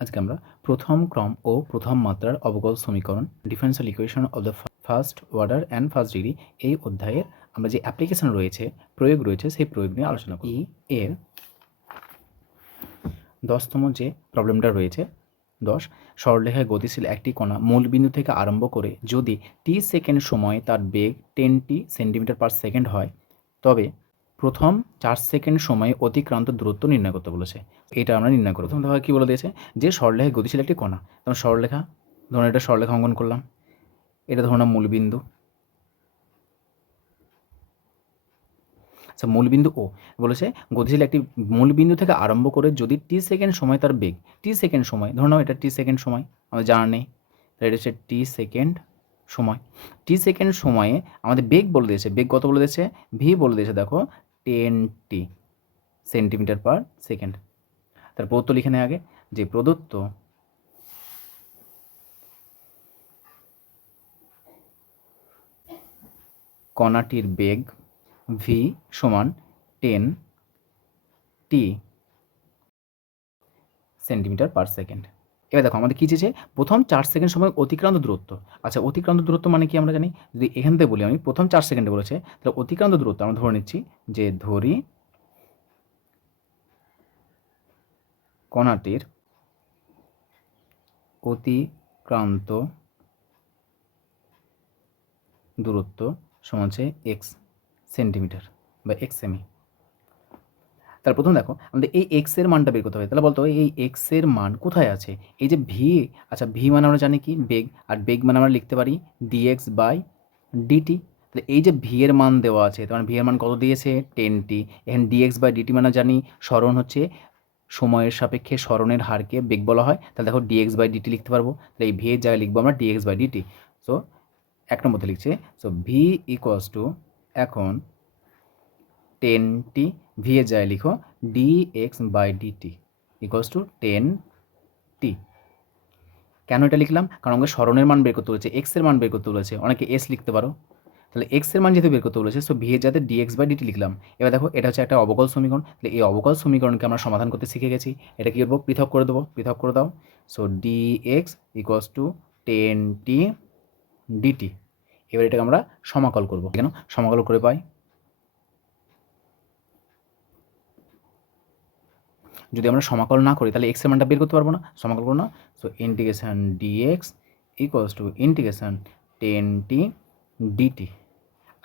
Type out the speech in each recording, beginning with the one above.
আজকে আমরা প্রথম ক্রম ও প্রথম মাত্রার অবকল সমীকরণ differential equation of the first order and first degree এই অধ্যায়ের আমরা যে অ্যাপ্লিকেশন রয়েছে প্রয়োগ রয়েছে সেই প্রয়োগ নিয়ে আলোচনা করি এর দশতম যে প্রবলেমটা রয়েছে দশ সরলরেখায় গতিশীল একটি কণা মূলবিন্দু থেকে আরম্ভ করে যদি টি সেকেন্ড সময়ে তার বেগ ten t centimetre per second হয় তবে প্রথম চার সেকেন্ড সময়ে অতিক্রান্ত দূরত্ব নির্ণয় করতে বলেছে। এটা আমরা নির্ণয় করব। প্রথম দেখা কী বলে দিয়েছে? যে সরলরেখায় গতিশীল একটি কণা। তখন সরলরেখা, ধরুন এটা সরলরেখা অঙ্কন করলাম। এটা ধরুন মূলবিন্দু। আচ্ছা মূলবিন্দু ও বলেছে, গতিশীল একটি মূলবিন্দু থেকে আরম্ভ করে যদি টি সেকেন্ড সময় তার বেগ টি সেকেন্ড সময়, ধরুন এটা টি সেকেন্ড সময় আমাদের জানা নেই এটা হচ্ছে টি সেকেন্ড সময়। টি সেকেন্ড সময়ে আমাদের বেগ বলে দিয়েছে। বেগ কত বলে দিয়েছে? ভি বলে দিয়েছে, দেখো ten t centimetre per second তার প্রদত্ত লিখে নেয় আগে। যে প্রদত্ত কণাটির বেগ ভি সমান ten t centimetre per second এবার দেখো আমাদের কী চেয়েছে? প্রথম চার সেকেন্ড সময় অতিক্রান্ত দূরত্ব। আচ্ছা অতিক্রান্ত দূরত্ব মানে কি আমরা জানি? যদি এখান থেকে বলি আমি, প্রথম চার সেকেন্ডে বলেছে, তাহলে অতিক্রান্ত দূরত্ব আমরা ধরে নিচ্ছি যে ধরি কণাটির অতিক্রান্ত দূরত্ব সমান হচ্ছে এক্স সেন্টিমিটার বা এক্স সেমি তাহলে প্রথম দেখো, আমাদের এই এক্সের মানটা বের করতে হবে। তাহলে বলতো এই এক্সের মান কোথায় আছে? এই যে ভি আচ্ছা ভি মানে আমরা জানি কি? বেগ। আর বেগ মানে আমরা লিখতে পারি ডিএক্স বাই ডিটি তাহলে এই যে ভি এর মান দেওয়া আছে, তার মানে ভি এর মান কত দিয়েছে? টেন টি এখানে ডিএক্স বাই ডিটি মানে জানি স্মরণ হচ্ছে সময়ের সাপেক্ষে স্মরণের হারকে বেগ বলা হয়। তাহলে দেখো ডিএক্স বাই ডিটি লিখতে পারব। তাহলে এই ভি এর জায়গায় লিখব আমরা ডিএক্স বাই ডিটি সো এক নম্বরতে লিখছে সো ভি ইকুয়ালস টু এখন টেন টি ভি এর জায়গায় লিখো d x by dt equals to ten t কেন এটা লিখলাম? কারণ আমাকে স্মরণের মান বের করতে বলেছে এক্সের মান বের করতে বলেছে। অনেকে এস লিখতে পারো। তাহলে এক্সের মান যেহেতু বের করতে বলেছে সো ভি এর যাতে ডিএক্স বাই ডিটি লিখলাম। এবার দেখো, এটা হচ্ছে একটা অবকল সমীকরণ। তাহলে এই অবকল সমীকরণকে আমরা সমাধান করতে শিখে গেছি। এটা কী করব? পৃথক করে দেবো, পৃথক করে দাও। So d x equals to ten t dt এবার এটাকে আমরা সমাকল করব। কেন? সমাকল করে পাই। যদি আমরা সমাকল না করি, তাহলে এক্সের মানটা বের করতে পারব না। সমাকল করব না। So integration dx equals to integration ten t dt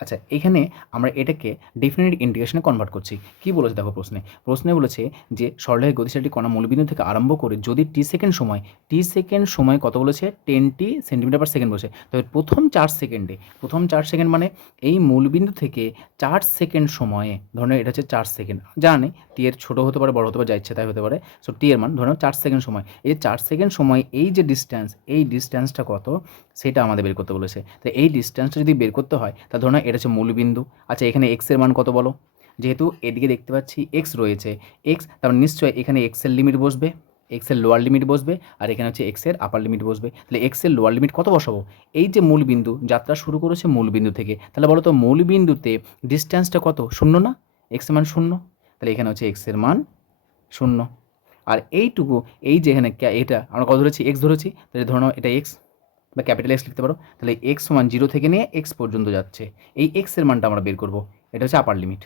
আচ্ছা এখানে আমরা এটাকে ডেফিনেট ইন্টিগ্রেশনে কনভার্ট করছি। কি বলেছে দেখো প্রশ্নে? প্রশ্নে বলেছে যে সরলরেখায় গতিশীলটি কণা মূলবিন্দু থেকে আরম্ভ করে যদি টি সেকেন্ড সময় টি সেকেন্ড সময় কত বলেছে? টেনটি সেন্টিমিটার পার সেকেন্ড বলেছে। তবে প্রথম চার সেকেন্ডে প্রথম চার সেকেন্ড মানে এই মূলবিন্দু থেকে চার সেকেন্ড সময়ে ধরনের এটা হচ্ছে চার সেকেন্ড জানে টি এর ছোটো হতে পারে, বড় হতে পারে, যা ইচ্ছে তাই হতে পারে। সো টি এর মান ধরো চার সেকেন্ড সময়, এই চার সেকেন্ড সময় এই যে ডিস্ট্যান্স এই ডিস্ট্যান্সটা কত? সেটা আমাদের বের করতে বলেছে। তো এই ডিস্ট্যান্সটা যদি বের করতে হয়, তা ধরো এটা হচ্ছে মূলবিন্দু। আচ্ছা এখানে এক্সের মান কত বলো? যেহেতু এদিকে দেখতে পাচ্ছি এক্স রয়েছে। এক্স তারপর নিশ্চয়ই এখানে এক্সের লিমিট বসবে এক্সের লোয়ার লিমিট বসবে, আর এখানে হচ্ছে এক্সের আপার লিমিট বসবে। তাহলে এক্সের লোয়ার লিমিট কত বসাবো? এই যে মূল বিন্দু যাত্রা শুরু করেছে মূল বিন্দু থেকে। তাহলে বলো তো মূল বিন্দুতে ডিস্ট্যান্সটা কত? শূন্য না? এক্সের মান শূন্য। তাহলে এখানে হচ্ছে এক্সের মান শূন্য। আর এইটুকু, এই যে এখানে এটা আমরা কত ধরেছি? এক্স ধরেছি। তাহলে ধরো এটা এক্স বা ক্যাপিটাল এক্স লিখতে পারো, তাহলে এক্স সমান জিরো থেকে নিয়ে এক্স পর্যন্ত যাচ্ছে। এই এক্সের মানটা আমরা বের করব। এটা হচ্ছে আপার লিমিট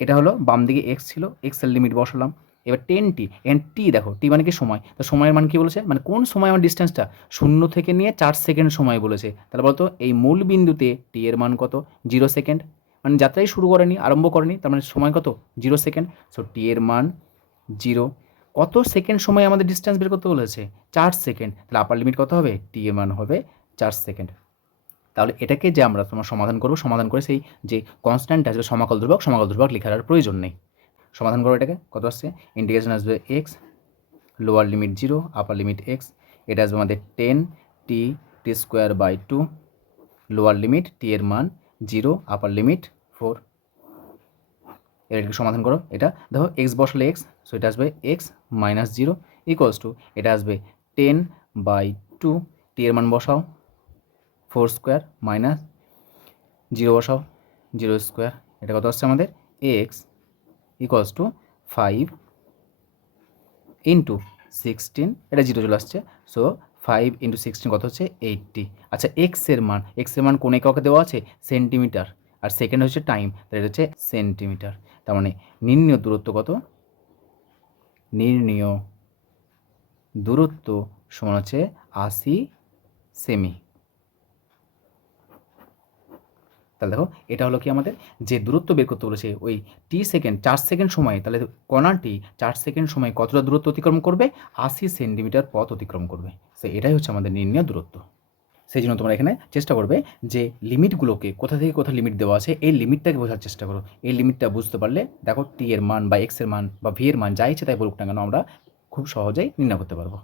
এটা হলো বাম দিকে এক্স ছিল এক্সের লিমিট বসালাম। এবার টেন টি এখানে টি দেখো টি মানে কি সময়? তো সময়ের মান কি বলেছে? মানে কোন সময় আমার ডিস্টেন্সটা শূন্য থেকে নিয়ে চার সেকেন্ড সময় বলেছে। তাহলে বলতো এই মূল বিন্দুতে টি এর মান কত? জিরো সেকেন্ড মানে যাত্রাই শুরু করেনি, আরম্ভ করেনি, তার মানে সময় কত? জিরো সেকেন্ড সো টি এর মান জিরো কত সেকেন্ড সময় আমাদের ডিস্টেন্স বের করতে বলেছে? চার সেকেন্ড। তাহলে আপার লিমিট কত হবে? টি এর মান হবে চার সেকেন্ড। তাহলে এটাকে যে আমরা তোমার সমাধান করব, সমাধান করে সেই যে কনস্ট্যান্ট আসবে সমাকল ধ্রুবক সমাকল ধ্রুবক লেখার আর প্রয়োজন নেই। সমাধান করো এটাকে, কত আসছে? ইন্টিগ্রেশন আসবে x lower limit zero upper limit x এটা আসবে আমাদের ten t t square by two lower limit t এর মান জিরো আপার লিমিট ফোর এটাকে সমাধান করো, এটা। দেখো এক্স বসলে এক্স সো এটা আসবে x minus zero equals to এটা আসবে টেন বাই টু টি এর মান বসাও ফোর স্কোয়ার মাইনাস জিরো বসাও জিরো স্কোয়ার এটা কত আসছে আমাদের? X equals to five into sixteen এটা জিরো চলে আসছে সো ফাইভ ইন্টু সিক্সটিন কত হচ্ছে? এইটটি আচ্ছা এক্সের মান এক্সের মান কোন এককে দেওয়া আছে? সেন্টিমিটার আর সেকেন্ড হচ্ছে টাইম তাহলে এটা হচ্ছে সেন্টিমিটার তার মানে নির্ণীয় দূরত্ব কত? নির্ণীয় দূরত্ব সমান হচ্ছে আশি সেমি। তাহলে দেখো, এটা হলো কি আমাদের? যে দূরত্ব বের করতে বলেছে, ওই টি সেকেন্ড চার সেকেন্ড সময়ে, তাহলে কণাটি চার সেকেন্ড সময় কতটা দূরত্ব অতিক্রম করবে? আশি সেন্টিমিটার পথ অতিক্রম করবে। সে এটাই হচ্ছে আমাদের নির্ণয় দূরত্ব। সেই জন্য তোমরা এখানে চেষ্টা করবে যে লিমিটগুলোকে কোথা থেকে কোথা লিমিট দেওয়া আছে, এই লিমিটটাকে বোঝার চেষ্টা করো। এই লিমিটটা বুঝতে পারলে দেখো টি এর মান বা এক্সের মান বা ভি এর মান যা ইচ্ছে তাই বলুক না কেন আমরা খুব সহজেই নির্ণয় করতে পারব।